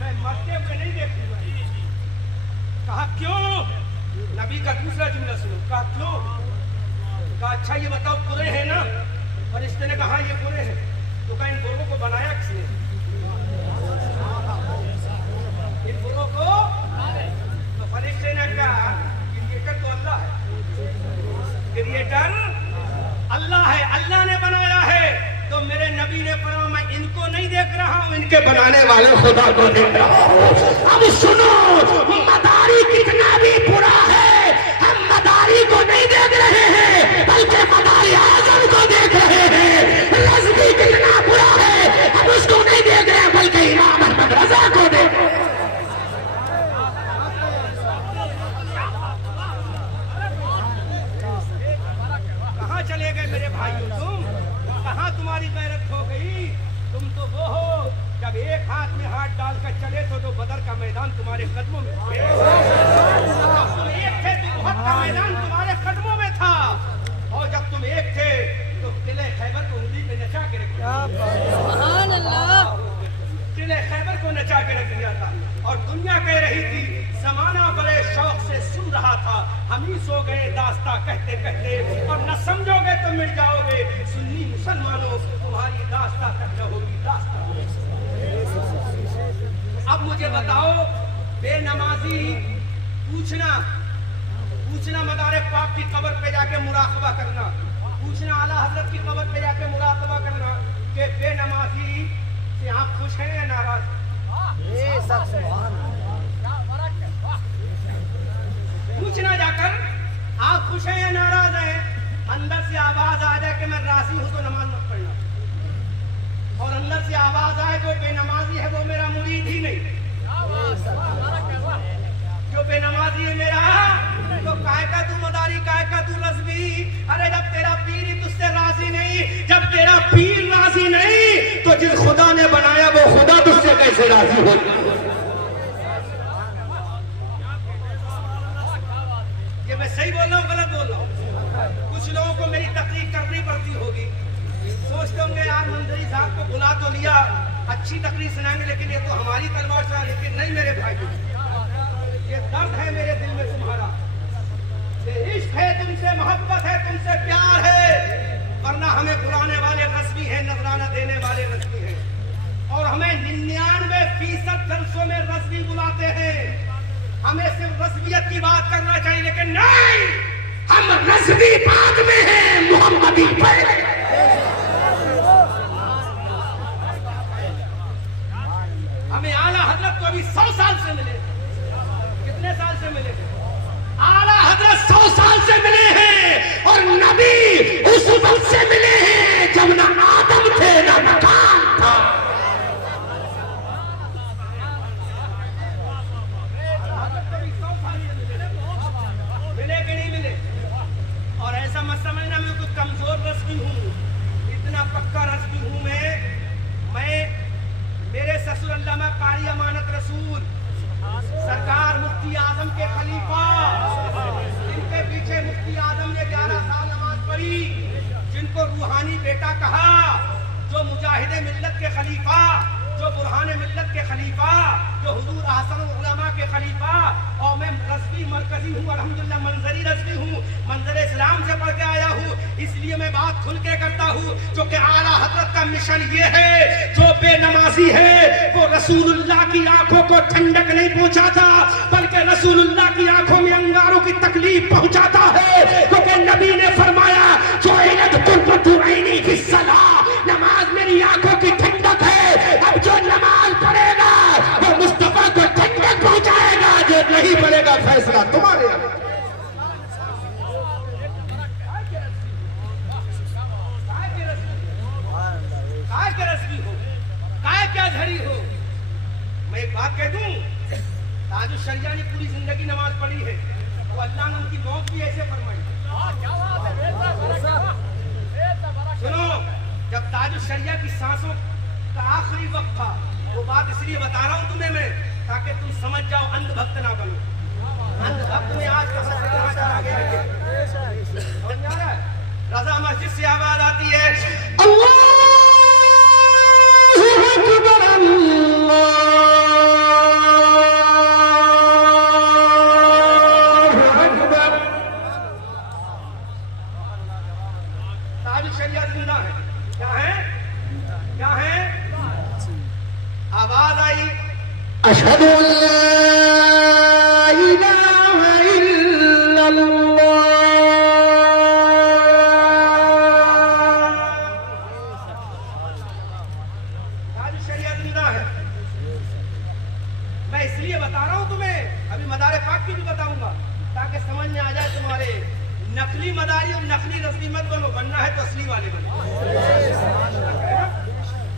मैं मरते हुए नहीं देखूंगा। कहा क्यों? नबी का दूसरा जुमला सुनो। कहा क्यों? कहा अच्छा ये बताओ बुरे हैं ना? फरिश्ते ने कहा ये बुरे हैं। तो कहा इन बुरों को बनाया किसने? इन बुरों को? तो फरिश्ते ने कहा क्रिएटर तो अल्लाह है, क्रिएटर अल्लाह है, अल्लाह ने बनाया है। तो मेरे नबी ने फरमाया मैं इनको नहीं देख रहा हूँ, इनके बनाने वाले खुदा को देख रहा हूँ। अब सुनो, मदारी कितना भी बुरा है, हम मदारी को नहीं देख रहे हैं, बल्कि मदारी आजम को देख रहे हैं। रज़वी कितना बुरा है, हम उसको नहीं देख रहे हैं, बल्कि इमाम अहमद रजा को देख रहे हैं। कहाँ चले गए मेरे भाइयों? तुम कहाँ तुम्हारी गैरत हो गई? तुम तो वो हो जब एक हाथ में हाथ डालकर चले तो बदर का मैदान तुम्हारे कदमों में था। जब तुम एक थे तो उहद का मैदान तुम्हारे कदमों में था, और जब तुम एक थे तो किले खैबर को उंगली में नचा के रख दिया। सुभान अल्लाह। किले खैबर को नचा के रख दिया था, और दुनिया कह रही थी, जमाना बड़े शौक से सुन रहा था, हम ही सो गए दास्ता कहते कहते, और न समझोगे तो मिट जाओगे। सुन्नी मुसलमानों तुम्हारी दास्ता तक होगी, दास्ता। अब मुझे बताओ, बेनमाजी पूछना मदारे पाक की कब्र पे जाके मुराकबा करना, पूछना आला हजरत की कब्र पे जाके मुराकबा करना कि बेनमाजी से आप खुश हैं या नाराज? पूछना जाकर आप खुश हैं या नाराज हैं। अंदर से आवाज आ जाए कि मैं राजी हूं तो नमाज मत पढ़ना। अंदर से आवाज आए जो बेनमाजी है वो मेरा मुरीद ही नहीं, जो बेनमाजी है मेरा, तो काय का तू मदारी, काय का तू रज़वी। अरे जब तेरा पीर ही तुझसे राजी नहीं, जब तेरा पीर राजी नहीं, तो जिस खुदा ने बनाया वो खुदा तुझसे कैसे राजी हो। ये मैं सही बोल रहा हूँ गलत बोल रहा हूँ? कुछ लोगों को मेरी तकरीर करनी पड़ती होगी, सोचते होंगे यार मंजरी साहब को बुला तो लिया, अच्छी तकरीर सुनाएंगे, लेकिन ये तो हमारी तलवार से। लेकिन नहीं मेरे भाई, ये दर्द है मेरे दिल में तुम्हारा, ये इश्क है तुमसे, मोहब्बत है तुमसे, प्यार है। वरना हमें बुलाने वाले रस्मी हैं, नजराना देने वाले रस्मी हैं, और हमें 99% जलसों में रस्मी बुलाते हैं। हमें सिर्फ रस्मियत की बात करना चाहिए, लेकिन नहीं, हम रस्मी बाद में हैं, मोहम्मदी पहले। हमें आला हजरत को अभी 100 साल से मिले। कितने साल से मिले? आला हजरत 100 साल से मिले हैं, और नबी उस वक्त से मिले हैं जब ना आदम थे ना मकान था। मिले कि नहीं मिले? और ऐसा मत समझना मैं कुछ कमजोर रस्मी हूँ, इतना पक्का रस्मी हूँ मैं। मेरे ससुर अल्लामा कारी अमानत रसूल सरकार मुफ्ती आजम के खलीफा, जिनके पीछे मुफ्ती आजम ने 11 साल नमाज पढ़ी, जिनको रूहानी बेटा कहा, जो मुजाहिदे मिल्लत के खलीफा, जो बुरहान मिल्लत के खलीफा, जो हुजूर अहसन उलमा के खलीफा। और मैं रस्मी मरकजी हूँ, अल्हम्दुलिल्लाह मंजरी रस्मी हूँ, मंजर इस्लाम से पढ़ के आया हूँ, इसलिए मैं बात खुल के करता हूँ। जो कि आला हजरत का मिशन ये है, जो बेनमाजी है वो रसूलुल्लाह की आंखों को ठंडक नहीं पहुंचाता, बल्कि रसूलुल्लाह की आंखों में अंगारों की तकलीफ पहुंचाता है। क्योंकि नबी ने फरमाया, जो नमाज मेरी आंखों की ठंडक है। अब जो नमाज पढ़ेगा वो मुस्तफा को ठंडक पहुंचाएगा, जो नहीं पढ़ेगा फैसला तुम्हारे। क्या झड़ी हो? मैं एक बात कह दूं, ताजुश शरिया ने पूरी जिंदगी नमाज पढ़ी है, तो अल्लाह ने उनकी मौत भी ऐसे फरमाई। सुनो, जब ताजुश शरिया की सांसों का आखिरी वक्त था, वो बात इसलिए बता रहा हूं तुम्हें मैं, ताकि तुम समझ जाओ, अंधभक्त ना बनो। अंधभक्त में आज कहां से कहां चला गया है, समझ में आ रहा है? रजा मस्जिद से आवाज आती है, अल्लाह अशहदु अल्ला इलाहा इल्लल्लाह। शरिया जिंदा है। मैं इसलिए बता रहा हूं तुम्हें, अभी मदारे पाक की भी बताऊंगा, ताकि समझ में आ जाए तुम्हारे। नकली मदारी और नकली रस्मी मत बनो, बनना है तो असली वाले बनो।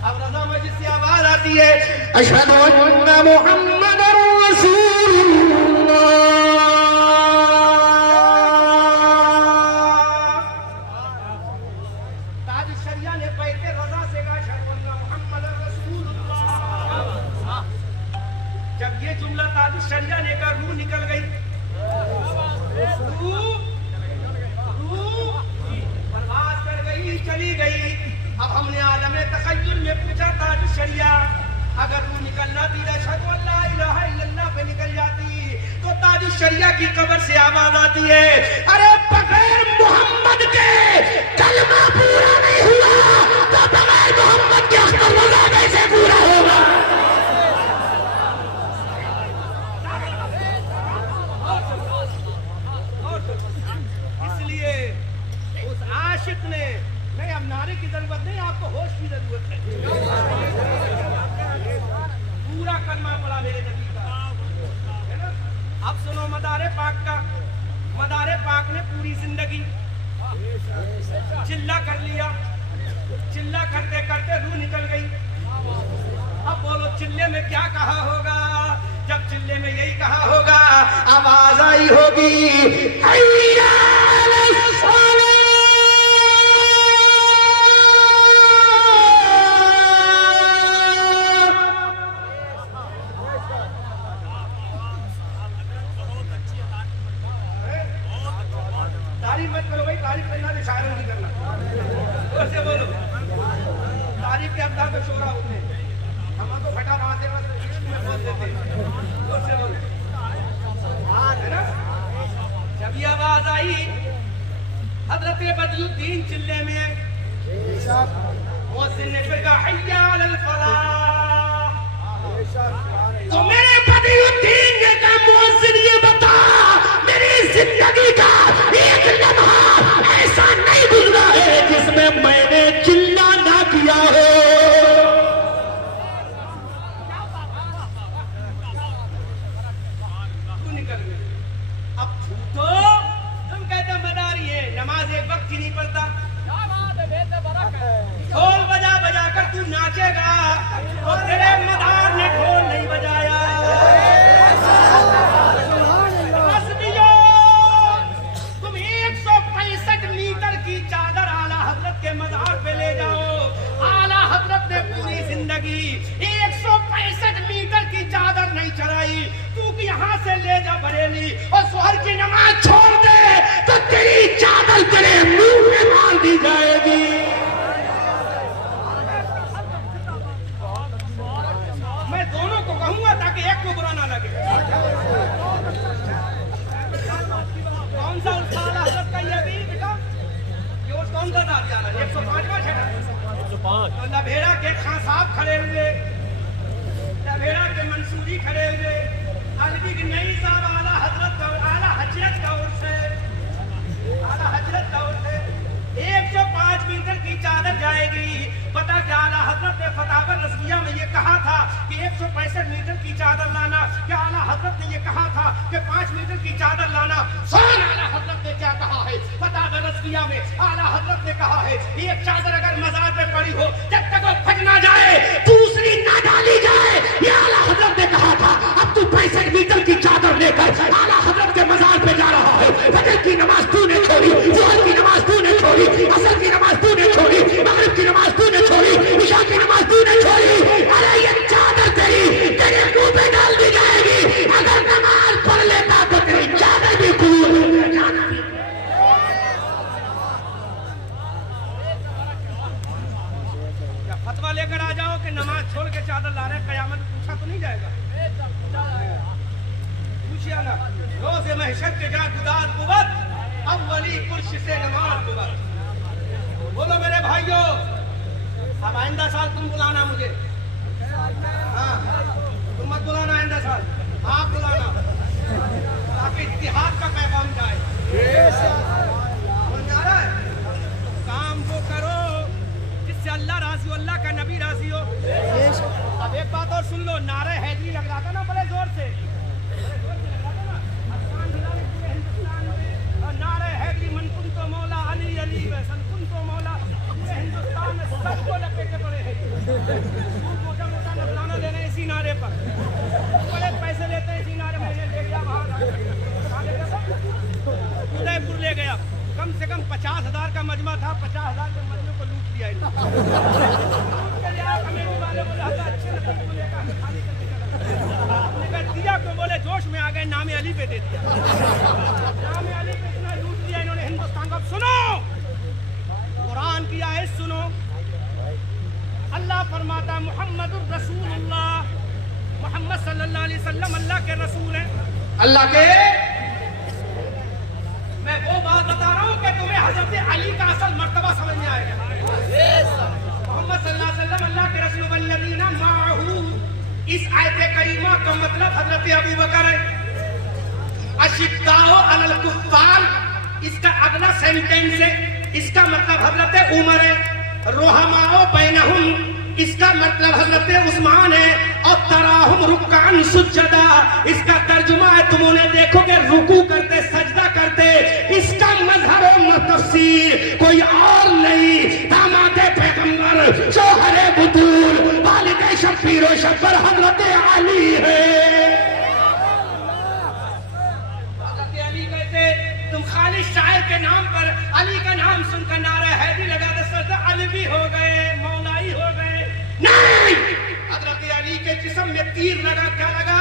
अब रज़ा मस्जिद से आवाज आती है, अशहदु अन्ना मुहम्मदर रसूलुल्लाह। ताज शरिया ने बैठे रज़ा से कहा, अशहदु अन्ना मुहम्मदर रसूलुल्लाह। जब ये जुमला ताज शरिया ने कहा, रूह निकल गई, रूह बर्बाद कर गई, चली गई। अब हमने आलमे तखय्युल में पूछा, ताज शरिया अगर रूह निकलना थी, अशहदु अल्ला इलाहा इल्लल्लाह पे निकल जाती, तो ताज शरिया की कब्र से आवाज आती है, अरे बगैर मोहम्मद के कलमा पूरा नहीं हुआ, तो बगैर मोहम्मद के अख्तर रज़ा कैसे पूरा होगा? इसलिए उस आशिक ने, नहीं अब नारे की जरूरत नहीं, आपको होश की जरूरत है। पूरा कलमा पड़ा मेरे नबी का, है ना? अब सुनो मदारे पाक का। मदारे पाक ने पूरी जिंदगी चिल्ला कर लिया, चिल्ला करते करते रूह निकल गई। अब बोलो चिल्ले में क्या कहा होगा? जब चिल्ले में यही कहा होगा, आवाज आई होगी, हैया अलस्सलाह। तारीफ मत करो भाई, तारीफ करना तो शायरों की करना। कैसे बोलो? तारीफ के अंदर में शोरा होते हैं, हम तो फटा मारते हैं, में बोल देते हैं। कैसे बोलो? है ना? जब ये आवाज आई, हजरत बदरुद्दीन चिल्ले में मुअज्जिन ने फिर कहा, हैया अलल फलाह। तो मेरे बदरुद्दीन ने कहा, मुअज्जिन ये बता, मेरी जिंदगी का एक लम्हा ऐसा नहीं गुजरा है जिसमें मैंने चिल्ला ना किया हो। तू निकल गए। अब झूठो तुम कहते मदारी है, नमाज एक वक्त ही नहीं पढ़ता। ढोल बजा बजा कर तू नाचेगा और तेरे मदार ने ढोल नहीं बजाया। तुम 165 मीटर की चादर आला हजरत के मजार पे ले जाओ। आला हजरत ने पूरी जिंदगी 165 मीटर की चादर नहीं चढ़ाई। तू कि यहाँ से ले जा बरेली और जोहर की नमाज छोड़ दे तो तेरी चादर तेरे मुंह में मार दी जाएगी। मैं दोनों को कहूंगा ताकि एक को बुरा ना लगे। कौन सा उस्ताद हजरत का ये भी बेटा? ये उस कौन सा था जाना? 105 का छठा 105। तो लभेड़ा के खां साहब खड़े हुए, लभेड़ा के मंसूरी खड़े हुए, अलवी की नई साहब आला हजरत का ओर से 105 मीटर की चादर जाएगी। पता क्या आला हजरत ने फतावा रज़विया में ये कहा था कि 165 मीटर की चादर लाना। क्या आला हजरत ने ये कहा था कि 5 मीटर की चादर लाना? सुन आला हजरत ने क्या कहा है फतावा रज़विया में। आला हजरत ने कहा है एक चादर अगर मजार पे पड़ी हो, जब तक वो फट ना जाए दूसरी ना डाली जाए। ये आला हजरत ने कहा था। अब तू 65 मीटर की चादर लेकर आला हजरत के मजार पे जा रहा है। फजर की नमाज तूने छोड़ी, जोहर की नमाज तूने छोड़ी, असर की नमाज तूने छोड़ी, मगरिब की नमाज तूने छोड़ी, इशा की नमाज तूने छोड़ी। अरे ये चादर तेरे मुंह पे डाल दी जाएगी। अगर नमाज पढ़ लेता तो तेरी चादर भी कबूल हो जाती। फतवा लेकर आ जाओ कि नमाज छोड़ के चादर ला रहे, कयामत पूछा तो नहीं जाएगा? पूछिया ना। रोज़े महशर के जा गुदार कुवत, अव्वली पुरुष से नमाज कुवत। बोलो मेरे भाइयों, अब आइंदा साल तुम बुलाना मुझे। हाँ, तुम मत बुलाना आइंदा साल, आप बुलाना ताकि इत्तिहाद का पैगाम जाए। समझ आ रहा है? काम वो करो जिससे अल्लाह राजी हो, अल्लाह का नबी राजी हो। अब एक बात और सुन लो, नारे हैदरी लग रहा था ना बड़े जोर से, नारे हैदरी मन कुन तो मौला अली अली वैसन कुन तो मौला। हिंदुस्तान में सबको लपेटे पड़े हैं, मोटा मोटा नजराना ले रहे हैं इसी नारे पर, बड़े पैसे लेते हैं इसी नारे में। ले गया बाहर, उदयपुर ले गया, कम से कम 50,000 का मजमा था। 50,000 के मजमे को लूट लिया कमेटी वाले बोले अच्छे दिया को बोले जोश में आ गए, नामे अली पे दे दिया। नामे अली पे इतना लूट लिया इन्होंने हिंदुस्तान को। सुनो कुरान की आयत सुनो, अल्लाह फरमाता मुहम्मदुर रसूलुल्लाह, मोहम्मद सल्लल्लाहु अलैहि वसल्लम अल्लाह के रसूल हैं। अल्लाह के, मैं वो बात बता रहा हूँ कि तुम्हें हजरत अली का असल मर्तबा समझ में आएगा। मोहम्मद सल्लल्लाहु अलैहि वसल्लम अल्लाह के रसूल वल्लज़ीना माअहू, इस आयत करीमा का मतलब हजरत अबू बकर है। अशिद्दाउ अलल कुफ्फार, इसका अगला सेंटेंस है, इसका मतलब हजरत उमर है। रुहमाओ बैनहुम, इसका मतलब हजरत उस्मान है। और तराहुम रुक्कान सुज्जदा, इसका तर्जुमा है तुम उन्हें देखोगे रुकू करते, सजदा करते। इसका मजहब व तफसीर कोई और नहीं, दामाद पैगंबर, शौहरे बुतूल, वालिद नाम पर, अली का नाम सुनकर नारा हैदरी लगा तो सोचता अलवी हो गए, मौलाई हो गए। नहीं, हजरत अली के जिस्म में तीर लगा। क्या लगा?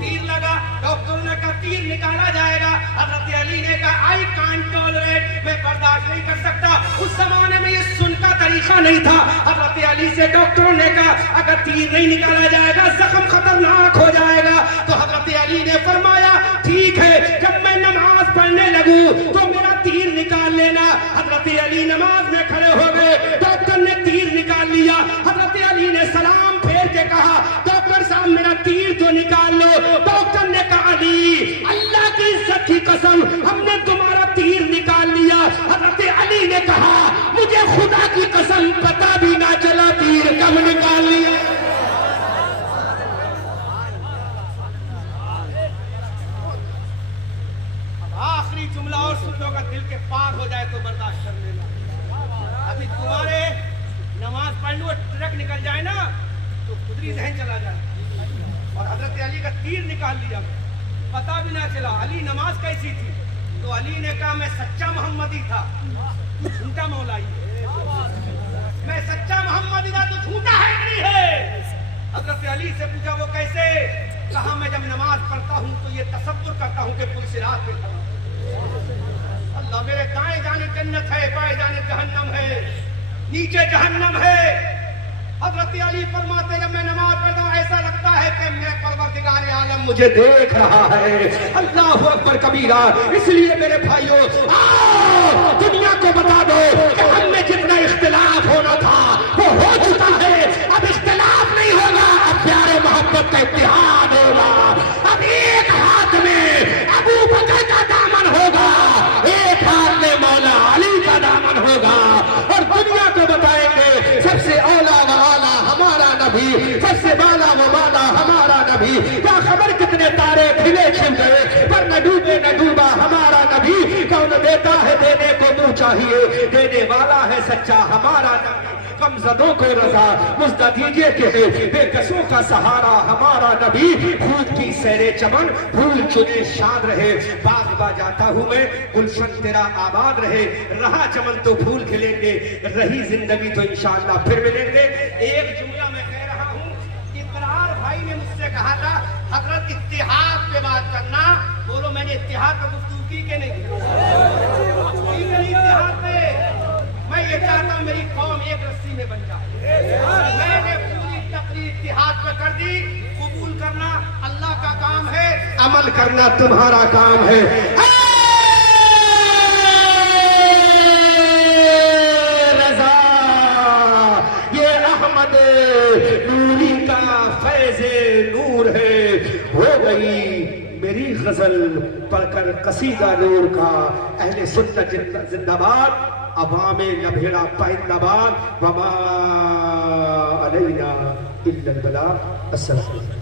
तीर लगा। डॉक्टर ने कहा तीर निकाला जाएगा। हजरत अली ने कहा आई कांट टॉलरेट, मैं बर्दाश्त नहीं कर सकता। उस जमाने में ये सुन का तरीका नहीं था। हजरत अली से डॉक्टरों ने कहा अगर तीर नहीं निकाला जाएगा जख्म खतरनाक हो जाएगा। तो हजरत अली ने फरमाया ठीक है, जब मैं नमाज पढ़ने लगूं तो मेरा तीर निकाल लेना। हजरत अली नमाज में खड़े हो गए, डॉक्टर ने तीर निकाल लिया। हजरत अली ने सलाम फेर के कहा डॉक्टर साहब मेरा तीर तो निकाल लो। डॉक्टर ने कहा अली अल्लाह की इज्जत की कसम हमने तुम्हारा तीर निकाल लिया। हजरत अली ने कहा मुझे खुदा की कसम पता भी ना चला तीर कब निकाल लिया। आखिरी जुमला और सुन लो, अगर दिल के पार हो जाए तो बर्दाश्त कर लेना। अभी तुम्हारे नमाज पढ़ लो, ट्रक निकल जाए ना तो खुदरी जहन चला जाए। और हजरत अली का तीर निकाल लिया, पता भी ना चला। अली नमाज कैसी थी? तो अली ने कहा मैं सच्चा मोहम्मदी था, तू झूठा मौलाई है। मैं सच्चा मोहम्मदी था, तू झूठा है नहीं है। हजरत अली से पूछा वो कैसे? कहा मैं जब नमाज पढ़ता हूँ तो ये तसव्वुर करता हूँ कि पुल सिरात पे खड़ा हूं। अल्लाह मेरे दाएं जाने जन्नत है, बाएं जाने जहन्नम है, नीचे जहन्नम है। हजरत अली फरमाते जब मैं नमाज पढ़ता हूं ऐसा लगता है कि मैं परवरदिगार आलम मुझे देख रहा है। अल्लाह अकबर कबीरा। इसलिए मेरे भाइयों दुनिया को बता दो कि हम में जितना इख्तिलाफ होना था वो हो चुका है। अब इख्तिलाफ नहीं होगा, अब प्यारे मोहब्बत का इत्तेहाद होगा। अब एक हाथ में अबू बकर का दामन होगा, एक हाथ में मौला अली का दामन होगा। और दुनिया को बताएंगे सबसे औला व आला हमारा नबी, सबसे बाला व बाला हमारा नबी। क्या खबर कितने तारे खिले छिप गए पर न डूबे न डूबा हमारा नबी। कौन देता है देने को मुंह चाहिए, देने वाला है सच्चा हमारा नबी। कमजदों को रजा मुझदा दीजिए के बेकसों का सहारा हमारा नबी। फूल की सैरे चमन फूल चुने शाद रहे, बाग बा जाता हूँ मैं गुलशन तेरा आबाद रहे। रहा चमन तो फूल खिलेंगे, रही जिंदगी तो इंशाअल्लाह फिर मिलेंगे। एक जुमला मैं कह रहा हूँ, इकरार भाई ने मुझसे कहा था हजरत इत्तिहाद पे बात करना। बोलो मैंने इत्तिहाद पे गुफ्तगू की के नहीं? इत्तिहाद पे मैं ये चाहता हूँ मेरी कौम एक रस्सी में बन जाए। मैंने पूरी तकरीर इत्तिहाद पे कर दी। कबूल करना अल्लाह का काम है, अमल करना तुम्हारा काम है। रज़ा ये अहमद नूरी का फैज़े नूर है। हो गई मेरी गजल पढ़कर कसीदा नूर का। अहले सुन्नत जिंदाबाद, अवामे लभेड़ा पैंदाबाद, वमा अलैना इल्लल बलाग। अस्सलाम।